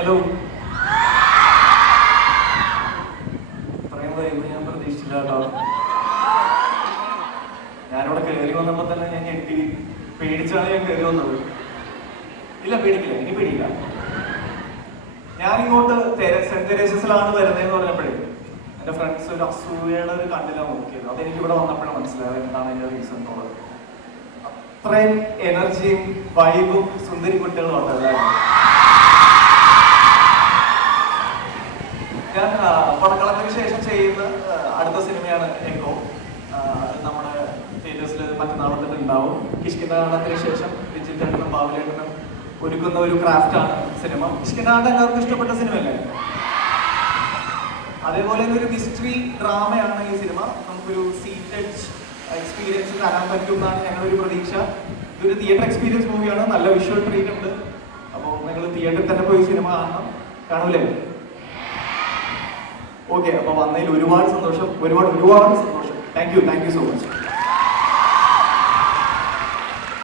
Hello. പറയുന്നത് ഞാൻ പ്രതീക്ഷിച്ചില്ല കേട്ടോ. ഞാനിവിടെ കയറി വന്നപ്പോൾ തന്നെ ഞാൻ ഞെട്ടി പേടിച്ചാണ് ഞാൻ കയറി വന്നത്. ഇല്ല, പേടിക്കില്ല, ഇനി പേടിയില്ല. ഞാനിങ്ങോട്ട് സെന്റ് തെരേസസിലാണ് വരുന്നതെന്ന് പറഞ്ഞപ്പോഴേ എൻ്റെ ഫ്രണ്ട്സ് ഒരു അസൂയയുടെ ഒരു കണ്ണിലാണ് നോക്കിയത്. അതെനിക്ക് ഇവിടെ വന്നപ്പോഴാണ് മനസ്സിലായത് എന്താണ് അതിൻ്റെ റീസൺ എന്നുള്ളത്. അത്രയും എനർജിയും വൈബും സുന്ദരി കുട്ടികളും ഉണ്ട് എല്ലാവരും. ഞാൻ പടക്കളത്തിന് ശേഷം ചെയ്യുന്ന അടുത്ത സിനിമയാണ് എക്കോ. നമ്മുടെ തിയേറ്റേഴ്സിൽ മറ്റന്നാൾ തന്നെ ഉണ്ടാവും. കിഷ്കിന്താണ്ടത്തിന് ശേഷം വിജിത്തേട്ടനും ബാബുലേട്ടനും ഒരുക്കുന്ന ഒരു ക്രാഫ്റ്റാണ് സിനിമ. കിഷ്കിന്താണ്ട് എല്ലാവർക്കും ഇഷ്ടപ്പെട്ട സിനിമയല്ലേ? അതേപോലെ ഒരു മിസ്റ്ററി ഡ്രാമയാണ് ഈ സിനിമ. നമുക്കൊരു സീറ്റഡ് എക്സ്പീരിയൻസ് തരാൻ പറ്റും എന്നാണ് ഞങ്ങളുടെ ഒരു പ്രതീക്ഷ. ഇതൊരു തിയേറ്റർ എക്സ്പീരിയൻസ് മൂവിയാണ്. നല്ല വിഷ്വൽ ട്രീറ്റ് ഉണ്ട്. അപ്പോൾ നിങ്ങൾ തിയേറ്ററിൽ തന്നെ പോയി സിനിമ കാണൂലേ? ഓക്കെ, അപ്പോൾ വന്നതിൽ ഒരുപാട് സന്തോഷം. Thank you so much.